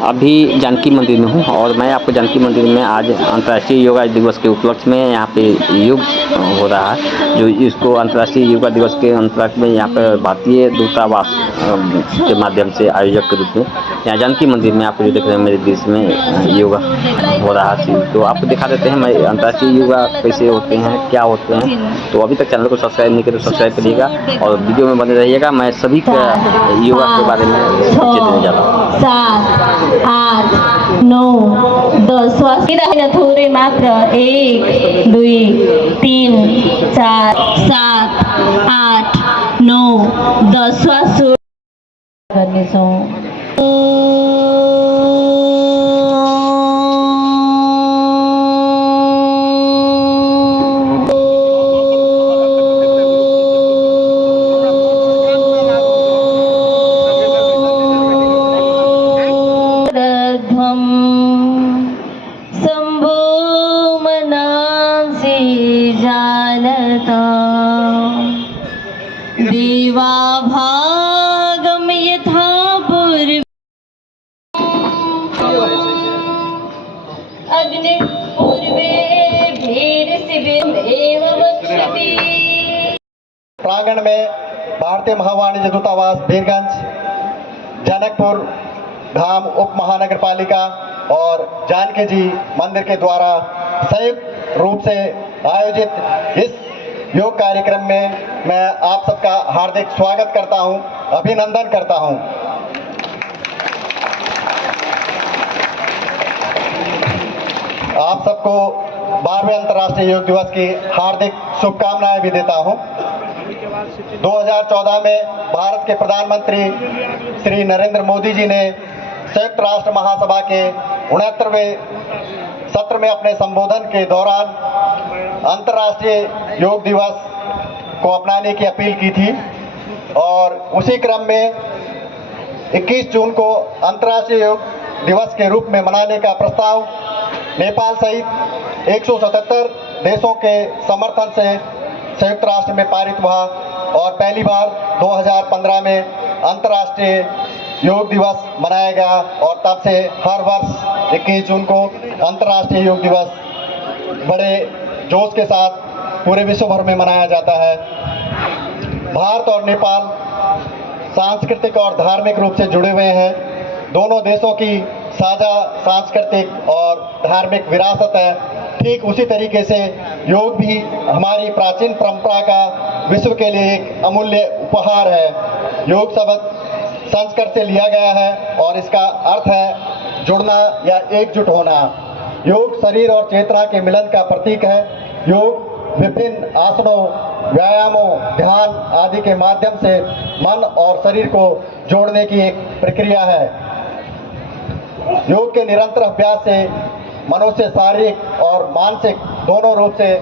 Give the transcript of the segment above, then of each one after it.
अभी जानकी मंदिर में हूँ और मैं आपको जानकी मंदिर में आज अंतर्राष्ट्रीय योगा दिवस के उपलक्ष्य में यहाँ पे योग हो रहा है। जो इसको अंतर्राष्ट्रीय योगा दिवस के अंतर्गत में यहाँ पर भारतीय दूतावास के माध्यम से आयोजक के रूप में यहाँ जानकी मंदिर में आप जो देख रहे हैं मेरे देश में योगा हो रहा है। तो आपको दिखा देते हैं मैं अंतर्राष्ट्रीय योगा कैसे होते हैं, क्या होते हैं। तो अभी तक चैनल को सब्सक्राइब नहीं किया तो सब्सक्राइब करिएगा और वीडियो में बने रहिएगा। मैं सभी का योगा के बारे में परिचय देने जा रहा हूँ। 7, 8, 9, 10 श्वास थोड़े मात्र 1, 2, 3, 4, 7, 8, 9, 10 श्वास गर्नेछौँ। देवा भागम यथा पूर्व अग्नि पूर्वे भीर शिविर एव वक्षति। प्रांगण में भारतीय महावाणिज्य दूतावास बीरगंज, जनकपुर धाम उप महानगर पालिका और जानकी जी मंदिर के द्वारा संयुक्त रूप से आयोजित इस योग कार्यक्रम में मैं आप सबका हार्दिक स्वागत करता हूं, अभिनंदन करता हूं। आप सबको 12वें अंतर्राष्ट्रीय योग दिवस की हार्दिक शुभकामनाएं भी देता हूं। 2014 में भारत के प्रधानमंत्री श्री नरेंद्र मोदी जी ने संयुक्त राष्ट्र महासभा के 69वें सत्र में अपने संबोधन के दौरान अंतर्राष्ट्रीय योग दिवस को अपनाने की अपील की थी और उसी क्रम में 21 जून को अंतर्राष्ट्रीय योग दिवस के रूप में मनाने का प्रस्ताव नेपाल सहित 177 देशों के समर्थन से संयुक्त राष्ट्र में पारित हुआ और पहली बार 2015 में अंतर्राष्ट्रीय योग दिवस मनाया गया और तब से हर वर्ष 21 जून को अंतर्राष्ट्रीय योग दिवस बड़े जोश के साथ पूरे विश्व भर में मनाया जाता है। भारत और नेपाल सांस्कृतिक और धार्मिक रूप से जुड़े हुए हैं। दोनों देशों की साझा सांस्कृतिक और धार्मिक विरासत है। ठीक उसी तरीके से योग भी हमारी प्राचीन परंपरा का विश्व के लिए एक अमूल्य उपहार है। योग शब्द संस्कृत से लिया गया है और इसका अर्थ है जुड़ना या एकजुट होना। योग शरीर और चेतना के मिलन का प्रतीक है। योग विभिन्न आसनों, व्यायामों, ध्यान आदि के माध्यम से मन और शरीर को जोड़ने की एक प्रक्रिया है। योग के निरंतर अभ्यास से मनुष्य शारीरिक और मानसिक दोनों रूप से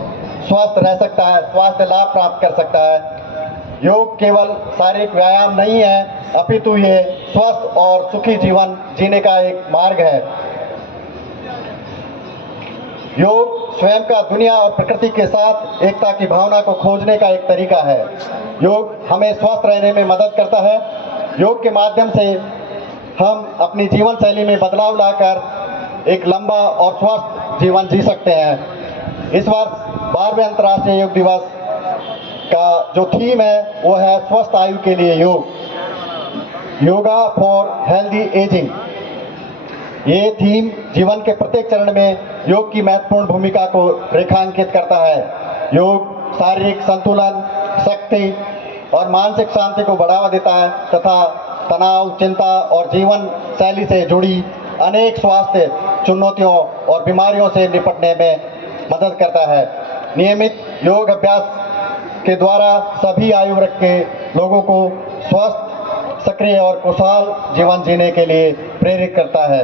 स्वस्थ रह सकता है, स्वास्थ्य लाभ प्राप्त कर सकता है। योग केवल शारीरिक व्यायाम नहीं है, अपितु ये स्वस्थ और सुखी जीवन जीने का एक मार्ग है। योग स्वयं का दुनिया और प्रकृति के साथ एकता की भावना को खोजने का एक तरीका है। योग हमें स्वस्थ रहने में मदद करता है। योग के माध्यम से हम अपनी जीवन शैली में बदलाव लाकर एक लंबा और स्वस्थ जीवन जी सकते हैं। इस वर्ष 12वें अंतर्राष्ट्रीय योग दिवस का जो थीम है वो है स्वस्थ आयु के लिए योग, योगा फॉर हेल्दी एजिंग। ये थीम जीवन के प्रत्येक चरण में योग की महत्वपूर्ण भूमिका को रेखांकित करता है। योग शारीरिक संतुलन, शक्ति और मानसिक शांति को बढ़ावा देता है तथा तनाव, चिंता और जीवन शैली से जुड़ी अनेक स्वास्थ्य चुनौतियों और बीमारियों से निपटने में मदद करता है। नियमित योग अभ्यास के द्वारा सभी आयु वर्ग के लोगों को स्वस्थ, सक्रिय और खुशहाल जीवन जीने के लिए प्रेरित करता है।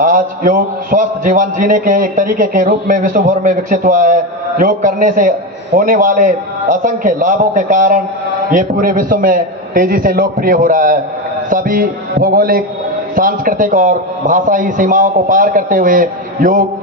आज योग स्वस्थ जीवन जीने के एक तरीके के रूप में विश्व भर में विकसित हुआ है। योग करने से होने वाले असंख्य लाभों के कारण ये पूरे विश्व में तेजी से लोकप्रिय हो रहा है। सभी भौगोलिक, सांस्कृतिक और भाषाई सीमाओं को पार करते हुए योग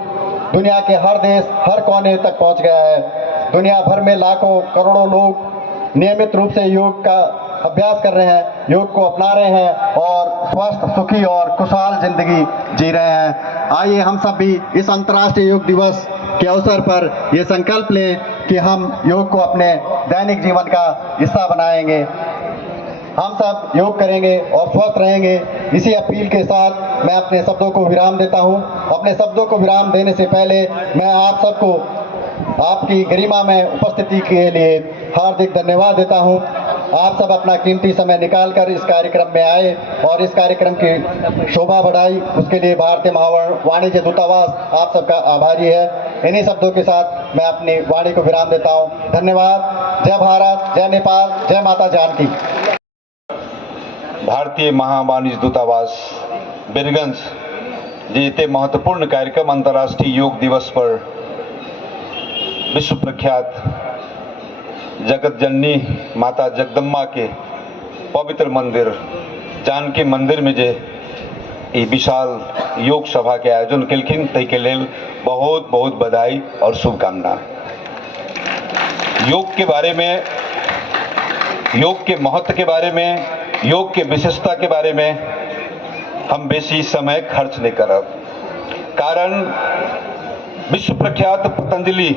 दुनिया के हर देश, हर कोने तक पहुंच गया है। दुनिया भर में लाखों करोड़ों लोग नियमित रूप से योग का अभ्यास कर रहे हैं, योग को अपना रहे हैं और स्वस्थ, सुखी और खुशहाल जिंदगी जी रहे हैं। आइए हम सब भी इस अंतर्राष्ट्रीय योग दिवस के अवसर पर ये संकल्प लें कि हम योग को अपने दैनिक जीवन का हिस्सा बनाएंगे। हम सब योग करेंगे और स्वस्थ रहेंगे। इसी अपील के साथ मैं अपने शब्दों को विराम देता हूं। अपने शब्दों को विराम देने से पहले मैं आप सबको आपकी गरिमा में उपस्थिति के लिए हार्दिक धन्यवाद देता हूं। आप सब अपना कीमती समय निकालकर इस कार्यक्रम में आए और इस कार्यक्रम की शोभा बढ़ाई, उसके लिए भारतीय वाणिज्य दूतावास आप सबका आभारी है। इन्हीं शब्दों के साथ मैं अपनी वाणी को विराम देता हूं। धन्यवाद। जय भारत, जय नेपाल, जय माता जानकी। भारतीय महावाणिज्य दूतावास वीरगंज जीते महत्वपूर्ण कार्यक्रम अंतर्राष्ट्रीय योग दिवस पर विश्व प्रख्यात जगत जननी माता जगदम्बा के पवित्र मंदिर जानकी मंदिर में जे विशाल योग सभा के आयोजन केलखिन, तै के लेल बहुत बहुत बधाई और शुभकामना। योग के बारे में, योग के महत्व के बारे में, योग के विशेषता के बारे में हम बेसी समय खर्च नहीं करब, कारण विश्व प्रख्यात पतंजलि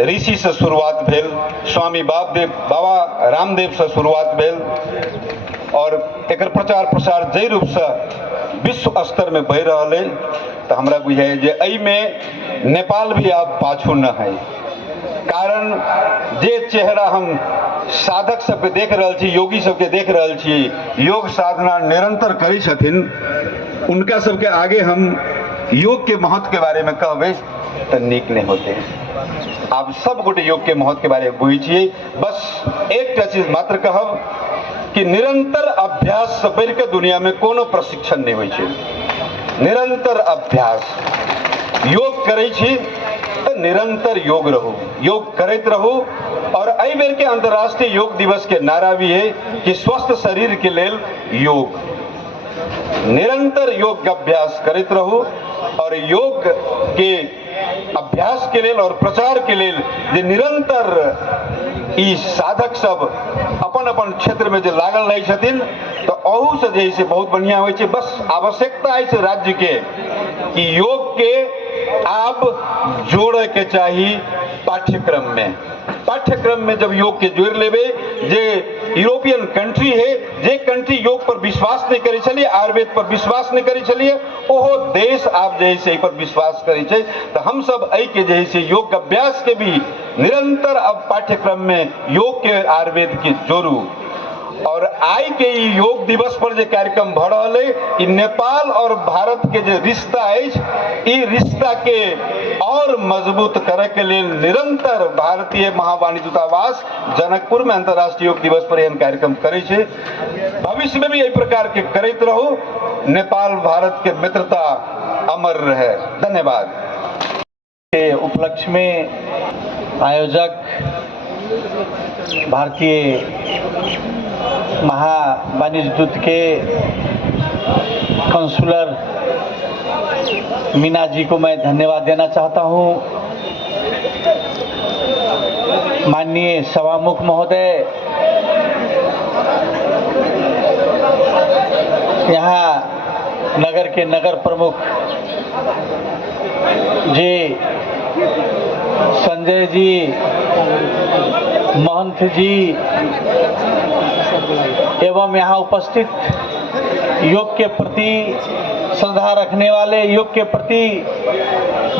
ऋषि से शुरुआत भेल, स्वामी बाबा रामदेव से शुरुआत भेल और एकर प्रचार प्रसार जै रूप से विश्व स्तर में बढ़ रहा है। तो हमरा बुझाए जे एहि में नेपाल भी अब पाछू न है, कारण जे चेहरा हम साधक सबके देख रहल छी, योगी सबके देख रहल छी, योग साधना निरंतर करै छथिन, उनका सबके आगे हम योग के महत्व के बारे में कहबै तो नीक नहीं होते। आप सब गोटे योग के महत्व के बारे में बुझै छियै। बस एक चीज मात्र कहब कि निरंतर अभ्यास से बढ़ के दुनिया में कोनो प्रशिक्षण नहीं होइ छै। निरंतर अभ्यास, योग करै छी तो निरंतर योग रहू, योग करते रहू। और एहि बेर के अंतर्राष्ट्रीय योग दिवस के नारा भी है कि स्वस्थ शरीर के लेल योग, निरंतर योग अभ्यास करते रहू। और योग के अभ्यास के लेल और प्रचार के लेल जे निरंतर ई साधक सब अपन अपन क्षेत्र में जे लागल रहे छथिन, तो अहू से जे से बहुत बढ़िया होइ छै। बस आवश्यकता है राज्य के कि योग के आप जोड़े के चाहिए पाठ्यक्रम में जब योग के जोड़ लेबे, जे यूरोपियन कंट्री है, जे कंट्री योग पर विश्वास नहीं करे चलिए, आयुर्वेद पर विश्वास नहीं करे चलिए, ओहो देश आप जैसे पर विश्वास करे छै। तो हम सब एहि के जैसे योग अभ्यास के भी निरंतर अब पाठ्यक्रम में योग के आयुर्वेद के जोड़ू। और आई के योग दिवस पर जो कार्यक्रम भ रहा है, नेपाल और भारत के जो रिश्ता है, ई रिश्ता के और मजबूत करे के लिए निरंतर भारतीय महावाणिज्य दूतावास जनकपुर में अंतर्राष्ट्रीय योग दिवस पर एहन कार्यक्रम करे छे। भविष्य में भी यही प्रकार के करते रहो। नेपाल भारत के मित्रता अमर रहे। धन्यवाद। के उपलक्ष्य में आयोजक भारतीय महावाणिज्य दूत के काउंसलर मीना जी को मैं धन्यवाद देना चाहता हूं। माननीय सभामुख महोदय, यहाँ नगर के नगर प्रमुख जी, संजय जी, महंत जी एवं यहाँ उपस्थित योग के प्रति श्रद्धा रखने वाले, योग के प्रति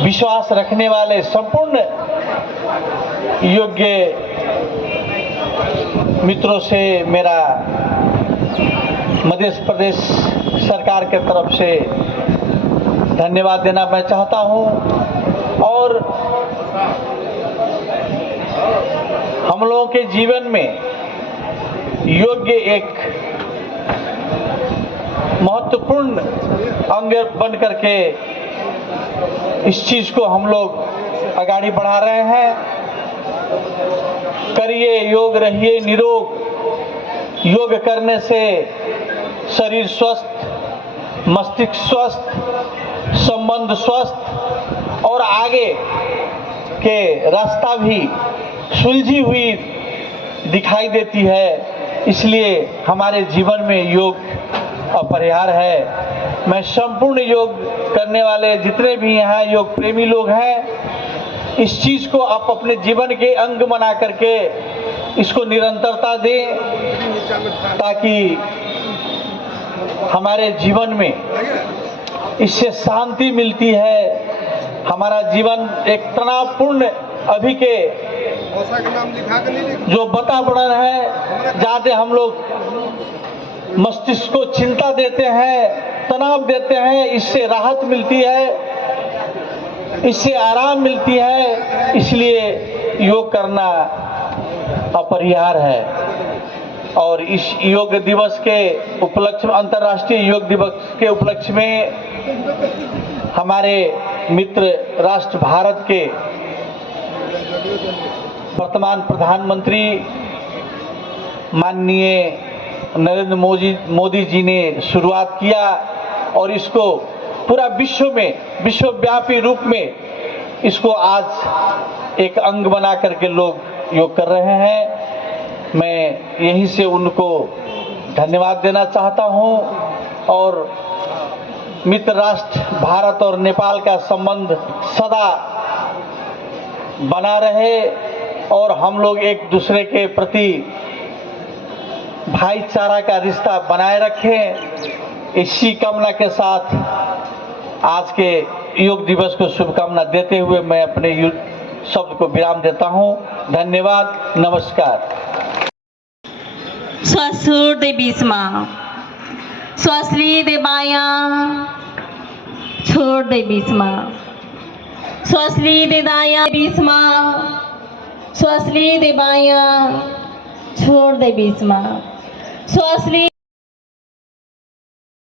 विश्वास रखने वाले संपूर्ण योग्य मित्रों से मेरा मध्य प्रदेश सरकार के तरफ से धन्यवाद देना मैं चाहता हूं। और हम लोगों के जीवन में योग्य एक महत्वपूर्ण अंग बन करके इस चीज को हम लोग आगे बढ़ा रहे हैं। करिए योग, रहिए निरोग। योग करने से शरीर स्वस्थ, मस्तिष्क स्वस्थ, संबंध स्वस्थ और आगे के रास्ता भी सुलझी हुई दिखाई देती है। इसलिए हमारे जीवन में योग अपरिहार्य है। मैं संपूर्ण योग करने वाले जितने भी यहाँ योग प्रेमी लोग हैं, इस चीज़ को आप अपने जीवन के अंग बना करके इसको निरंतरता दें, ताकि हमारे जीवन में इससे शांति मिलती है। हमारा जीवन एक तनावपूर्ण अभी के जो वातावरण है, ज़्यादा हम लोग मस्तिष्क को चिंता देते हैं, तनाव देते हैं, इससे राहत मिलती है, इससे आराम मिलती है। इसलिए योग करना अपरिहार्य है। और इस योग दिवस के उपलक्ष्य में, अंतर्राष्ट्रीय योग दिवस के उपलक्ष्य में हमारे मित्र राष्ट्र भारत के वर्तमान प्रधानमंत्री माननीय नरेंद्र मोदी जी ने शुरुआत किया और इसको पूरा विश्व में, विश्वव्यापी रूप में इसको आज एक अंग बना करके लोग योग कर रहे हैं। मैं यहीं से उनको धन्यवाद देना चाहता हूं और मित्र राष्ट्र भारत और नेपाल का संबंध सदा बना रहे और हम लोग एक दूसरे के प्रति भाईचारा का रिश्ता बनाए रखें। इसी कामना के साथ आज के योग दिवस को शुभकामना देते हुए मैं अपने शब्द को विराम देता हूं। धन्यवाद, नमस्कार। श्वास छोड़ दे बीच में, श्वास ली दे बायां, छोड़ दे बीच में, श्वास ली दे दायां, बीच में, श्वास ली दे बायां, छोड़ दे बीच में, श्वास ली